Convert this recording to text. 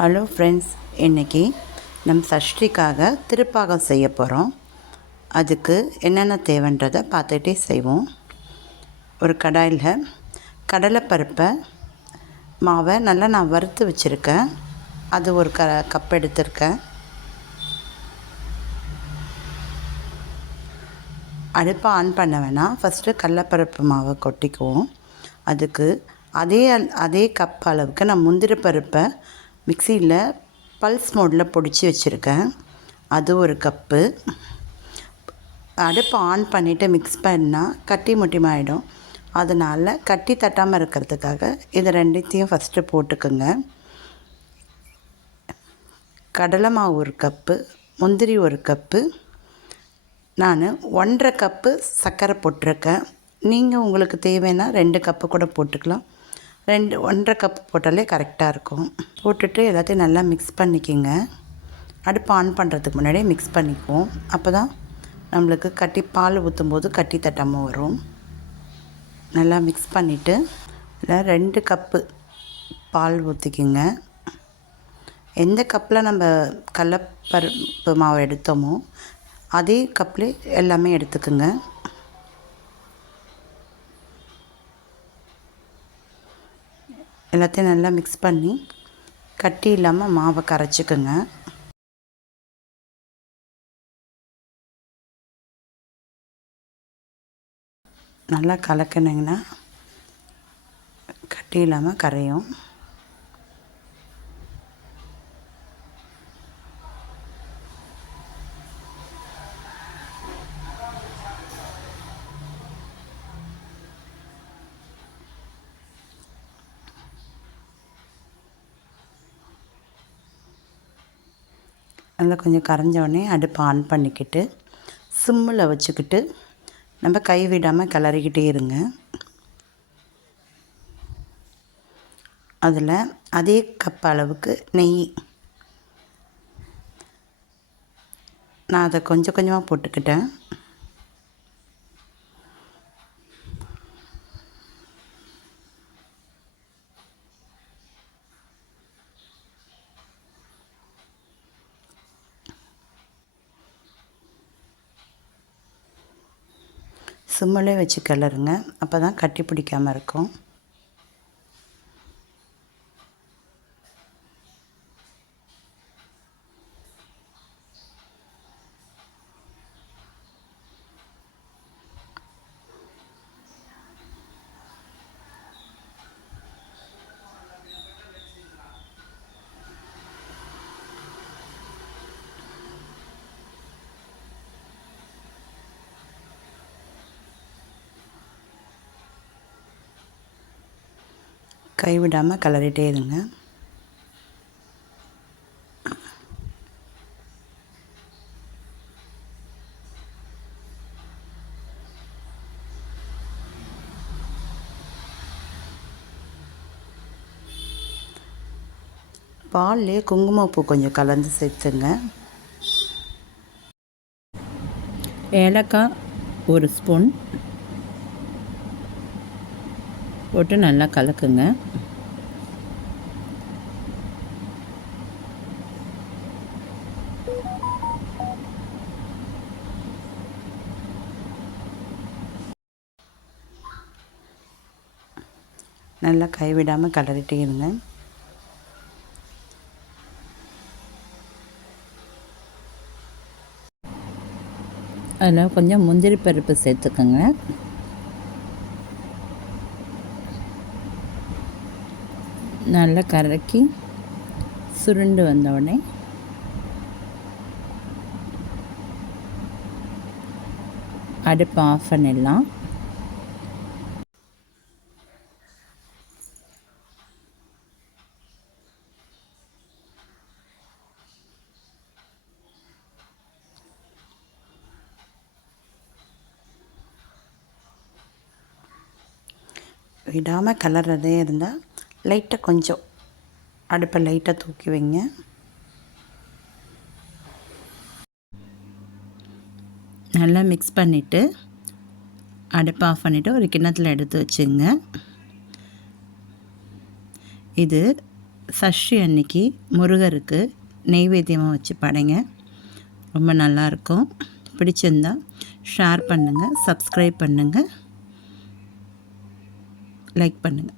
Hello friends, இன்றைக்கி நம்ம சஷ்டிக்காக திருப்பாகம் செய்ய போகிறோம். அதுக்கு என்னென்ன தேவைன்றதை பார்த்துக்கிட்டே செய்வோம். ஒரு கடாயில் கடலைப்பருப்பை மாவை நல்லா நான் வறுத்து வச்சுருக்கேன். அது ஒரு கப் எடுத்திருக்கேன். அடுப்பை ஆன் பண்ண வேணாம். ஃபஸ்ட்டு கடலைப்பருப்பு மாவை கொட்டிக்குவோம். அதுக்கு அதே கப் அளவுக்கு நான் முந்திரி பருப்பை மிக்சியில் பல்ஸ் மோடில் பொடிச்சு வச்சுருக்கேன். அது ஒரு கப்பு. அடுப்பை ஆன் பண்ணிவிட்டு மிக்ஸ் பண்ணால் கட்டி முட்டிமாயிடும். அதனால் கட்டி தட்டாமல் இருக்கிறதுக்காக இதை ரெண்டுத்தையும் ஃபஸ்ட்டு போட்டுக்குங்க. கடலை மாவு ஒரு கப்பு, முந்திரி ஒரு கப்பு, நான் 1.5 கப்பு சர்க்கரை போட்டிருக்கேன். நீங்கள் உங்களுக்கு தேவைன்னா 2 கப்பு கூட போட்டுக்கலாம். 1.5 கப்பு போட்டாலே கரெக்டாக இருக்கும். போட்டுட்டு எல்லாத்தையும் நல்லா மிக்ஸ் பண்ணிக்கோங்க. அடுப்பு ஆன் பண்ணுறதுக்கு முன்னாடியே மிக்ஸ் பண்ணிக்குவோம். அப்போ தான் நம்மளுக்கு கட்டி பால் ஊற்றும்போது கட்டி தட்டாமல் வரும். நல்லா மிக்ஸ் பண்ணிவிட்டு இல்லை 2 கப்பு பால் ஊற்றிக்கிங்க. எந்த கப்பில் நம்ம கடலைப்பருப்பு மாவு எடுத்தோமோ அதே கப்லேயே எல்லாமே எடுத்துக்குங்க. எல்லாத்தையும் நல்லா மிக்ஸ் பண்ணி கட்டி இல்லாமல் மாவை கரைச்சிக்குங்க. நல்லா கலக்கினீங்கன்னா கட்டி இல்லாமல் கரையும். நல்லா கொஞ்சம் கரைஞ்சோடனே அடுப்பை ஆன் பண்ணிக்கிட்டு சிம்மில் வச்சுக்கிட்டு நம்ம கை விடாமல் கிளறிக்கிட்டே இருங்க. அதில் அதே கப் அளவுக்கு நெய் நான் அதை கொஞ்சம் கொஞ்சமாக போட்டுக்கிட்டேன். சிம்மிலே வச்சு கிளறுங்க. அப்போ தான் கட்டி பிடிக்காமல் இருக்கும். கைவிடாமல் கிளறிட்டே இருங்க. பால்லே குங்குமப்பூ கொஞ்சம் கலந்து சேர்த்துங்க. ஏலக்காய் 1 ஸ்பூன் போட்டு நல்லா கலக்குங்க. நல்லா கைவிடாமல் கிளறிட்டே இருங்க. அதில் கொஞ்சம் முந்திரி பருப்பு சேர்த்துக்கோங்க. நல்லா கலக்கி சுருண்டு வந்தோடனே அடுப்பு ஆஃப் பண்ணிடலாம். விடாமல் கலர்றதே இருந்தால் லைட்டாக கொஞ்சம் அடுப்பை லைட்டாக தூக்கி வைங்க. நல்லா மிக்ஸ் பண்ணிவிட்டு அடுப்பை ஆஃப் பண்ணிவிட்டு ஒரு கிண்ணத்தில் எடுத்து வச்சுங்க. இது சஷ்டி அன்னைக்கு முருகருக்கு நெய்வேத்தியமாக வச்சு படைங்க. ரொம்ப நல்லாயிருக்கும். பிடிச்சிருந்தா ஷேர் பண்ணுங்கள், சப்ஸ்கிரைப் பண்ணுங்கள், லைக் பண்ணுங்கள்.